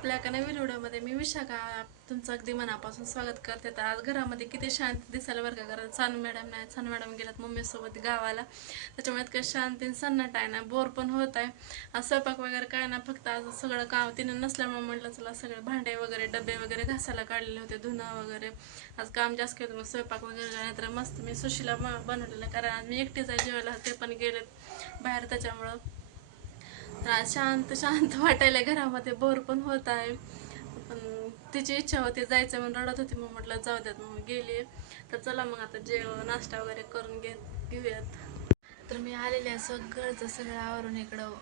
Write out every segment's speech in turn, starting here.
आपल्या एका नवीन व्हिडिओमध्ये मी विशाखा तुमचं अगदी मनापासून स्वागत करते. तर आज घरामध्ये किती शांती दिसायला बरं का, कारण सानू मॅडम नाही, सानू मॅडम गेल्यात मम्मीसोबत गावाला. त्याच्यामुळे इतकं शांती सन्नाट आहे ना, बोर पण होत आहे. आज स्वयंपाक वगैरे काय ना, फक्त आज सगळं काम तिने नसल्यामुळे म्हटलं चला सगळे भांडे वगैरे डबे वगैरे घासायला काढलेले होते, धुणं वगैरे. आज काम जास्त केलं, मग स्वयंपाक वगैरे नाही तर मस्त मी सुशीला बनवलेलं, कारण आज मी एकटीच आहे जेवायला, ते पण गेलेत बाहेर. त्याच्यामुळं शांत शांत वाटायला घरामध्ये, बोर पण होत आहे. पण तिची इच्छा होती जायचं म्हणून रडत होती, मग म्हटलं जाऊ द्यात, मग गेली. तर चला मग आता नाश्ता वगैरे करून घेऊयात. तर मी आलेले आहे सगळं आवरून इकडं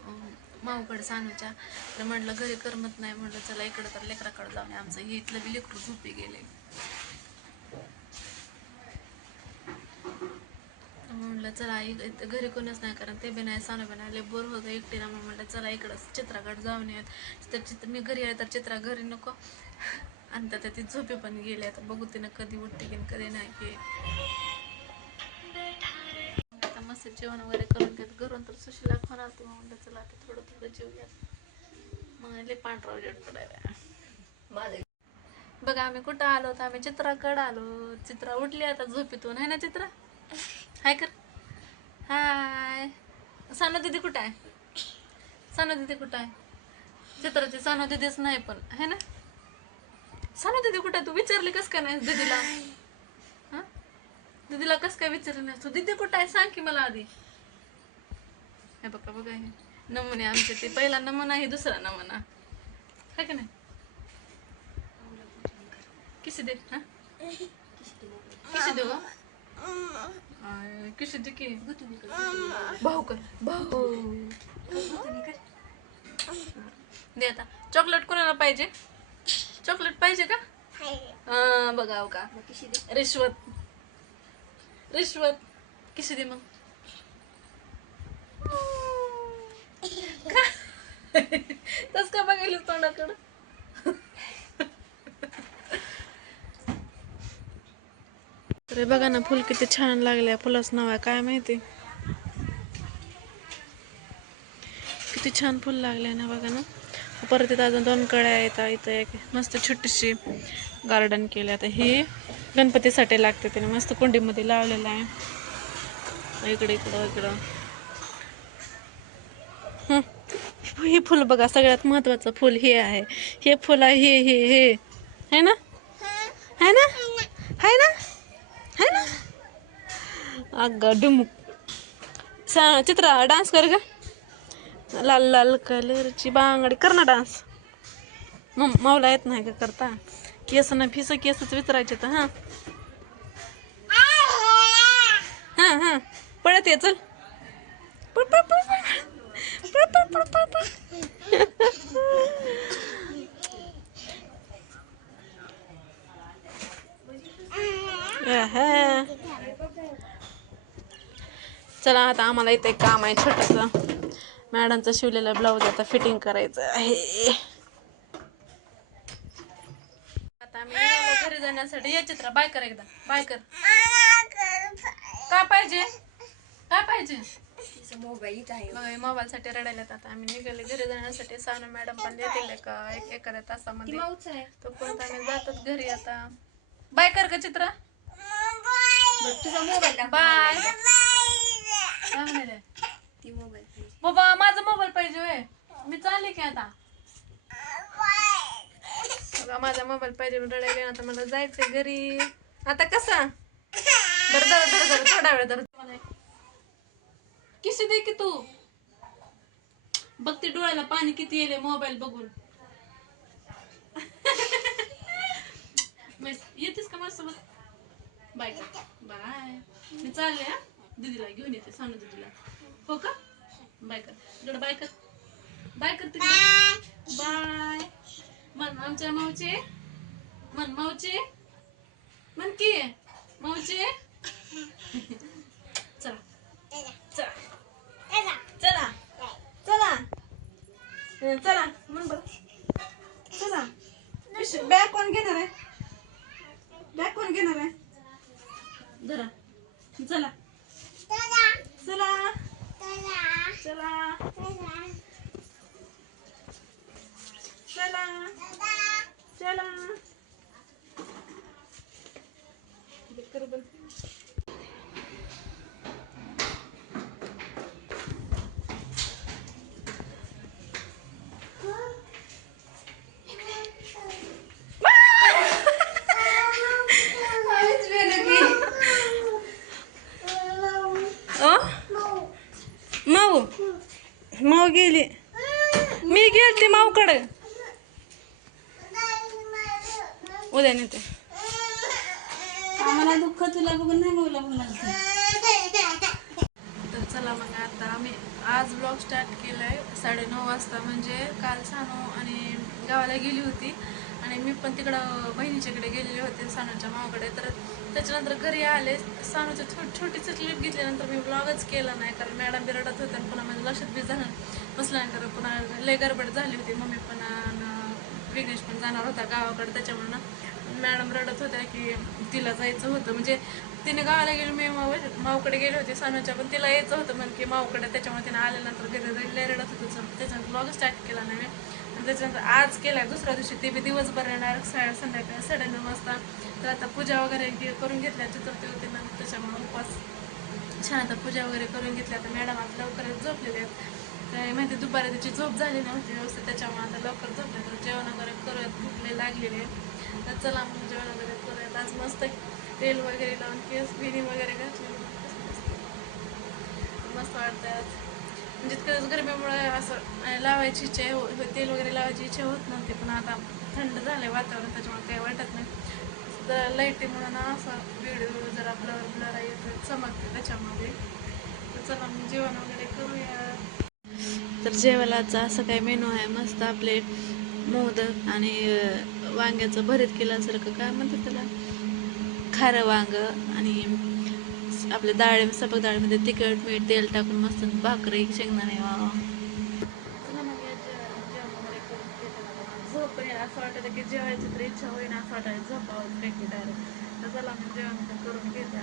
माऊकडे सानूच्या. तर म्हटलं घरी करमत नाही, म्हटलं चला इकडं तर लेकराकडे जाऊन आमचं इथलं बी लेकरू झोपी गेले. म्हटलं चला घरी कोणच नाही, कारण ते बी नाही सानू बी नाही, बोर होतं एकटीला. मग म्हटलं चला इकडं चित्राकडे जाऊन येत. तर मी घरी आले तर चित्रा घरी नको, आणि तर ती झोपी पण गेली. आता बघू तिनं कधी उठते की कधी नाही की. आता मस्त जेवण वगैरे करून घेत घरून. तर सुशीला फोन आलती, मग म्हटलं चला आता थोडं थोडं जेवूयात. मग पांढरा जेवण पडायला बघा आम्ही कुठं आलो तर आम्ही चित्राकडे आलो. चित्रा उठली आता झोपीतून, आहे ना चित्रा? हाय कर, हाय. सानू दीदी कुठं आहे? सानू दीदी कुठं आहे? चित्राची सानू दीदीच नाही पण, आहे ना? सानू दीदी कुठं आहे? तू विचारली कस काय नाही दीदीला? हा, दीदीला कस काय विचारली नाही तू? दीदी कुठं आहे सांग की मला आधी. हे बघा बघा, हे नमुने आमचे. ते पहिला नमुना, हे दुसरा नमुना, है का नाही? किसी दे, हा किसी दे गो, किसी दे की भाऊ कर, भाऊ दे. आता चॉकलेट कोणाला पाहिजे? चॉकलेट पाहिजे का? बघा का, रिश्वत रिश्वत. किशी दे मग. तस का बघायला तोंडाकडं? तर बघा ना, फुल किती छान लागले. फुलाच नाव आहे काय माहिती, किती छान फुल लागले ना, बघा ना. परत इथं अजून 2 कड्या आहेत. इथं एक मस्त छोटीशी गार्डन केलं. आता हे गणपतीसाठी लागते, त्याने मस्त कुंडीमध्ये लावलेलं आहे. इकडे इकडं इकडं हे फुल बघा, सगळ्यात महत्वाचं फुल हे आहे. हे फुल आहे, हे है ना, है ना, है ना, है ना. अगं डुमुक. चित्रा डान्स कर ग. लाल लाल कलरची बांगडी कर ना डान्स. माऊला येत नाही का करता? केस ना फिस केसच विचारायचे तर. हा हा हा, पळत ये, चल पळ पळ पळ पळ पळ पळ पळ. चला आता आम्हाला इथे एक काम आहे छोटस. मॅडमचं शिवलेलं ब्लाऊज आता फिटिंग करायचं आहे. आता आम्ही घरी जाण्यासाठी. या चित्रा बाय कर, एकदा बाय कर. काय पाहिजे, काय पाहिजे? मोबाईल साठी रडायला. आता आम्ही निघाले घरी जाण्यासाठी. सानू मॅडम पण येतील एखाद्या तासामध्ये. तोपर्यंत आम्ही जातात घरी. आता बाय कर ग चित्रा. बाय. बाबा माझा मोबाईल पाहिजे होय, मी चालले की आता. माझा मोबाईल पाहिजे, रडायला. आता मला जायचंय घरी. आता कसा धर थोडा वेळ धर. किशी दे की तू. बघते डोळ्याला पाणी किती येले मोबाईल बघून. येतेस का माझ्यासोबत? बाय कर, बाय. मी चालले. हा, दीदीला घेऊन येते, सानू दीदीला. हो का? बाय कर, बाय कर, बाय करते. बाय मन आमच्या मावचे, मन मावचे, मन की मावचे. चला चला चला चला चला म्हण बर. चला बॅग कोण घेणार आहे? बॅग कोण घेणार आहे? जरा चला चला चला चला चला. पकड. उद्या नेते. आम्हाला दुःख तुला बघून नाही मला बघून तर चला मग आता आम्ही आज ब्लॉग स्टार्ट केलाय 9:30 वाजता. म्हणजे काल सानू आणि गावाला गेली होती आणि मी पण तिकडं बहिणीच्याकडे गेलेले होते सानूच्या मावाकडे. तर त्याच्यानंतर घरी आले. सानूची छोटीशी क्लिप घेतल्यानंतर मी ब्लॉगच केला नाही, कारण मॅडम बी रडत होत्या आणि पुन्हा माझ्या लक्षात बी झालं बसल्यानंतर पुन्हा लय गडबड झाली होती. मम्मी पण विघ्नेश पण जाणार होता गावाकडे, त्याच्यामुळं मॅडम रडत होत्या की तिला जायचं होतं. म्हणजे तिने गावाला गेली, मी माऊकडे गेले होते सानूच्या, पण तिला यायचं होतं म्हणजे की माऊकडे. त्याच्यामुळे तिने आल्यानंतर घरी लय रडत होतं. त्याच्यानंतर ब्लॉग स्टार्ट केला नाही मी. आणि त्याच्यानंतर आज केला दुसऱ्या दिवशी, ते बी दिवसभर येणार संध्याकाळी 9:30 वाजता. तर आता पूजा वगैरे करून घेतल्या, चतुर्थी होती ना त्याच्यामुळे उपवास छान आता पूजा वगैरे करून घेतल्या. तर मॅडम आता लवकरच झोपलेले आहेत. तर माहिती दुपारी त्याची झोप झाली नव्हती व्यवस्थित, त्याच्यामुळे आता लवकर झोपले. तर जेवण वगैरे करूयात, भूकले लागलेले. तर चला मग जेवण वगैरे करूयात. आज मस्त तेल वगैरे लावून केस बिनी वगैरे घातले, मस्त वाटतात. म्हणजे तिकडे गरमीमुळे असं लावायची इच्छा तेल वगैरे लावायची इच्छा होत नव्हती, पण आता थंड झालंय वातावरण त्याच्यामुळे काही वाटत नाही. तर लाईटीमुळे ना असं व्हिडिओ जरा ब्लर ब्लर येतो, चमकते त्याच्यामध्ये. तर चला मग जेवण वगैरे करूया. तर जेवायलाचा असं काही मेनू आहे मस्त. आपले मोदक आणि वांग्याचं भरीत केल्यासारखं, काय म्हणतात त्याला, खारं वांग आणि आपल्या सपक डाळीमध्ये तिखट मीठ तेल टाकून मस्त भाकरी शेंगदाणे. झोप असं वाटतं की जेवायची तर इच्छा होईना, असं वाटायला झोपावं डायरेक्ट. तर चला मग जेवण करून घेते.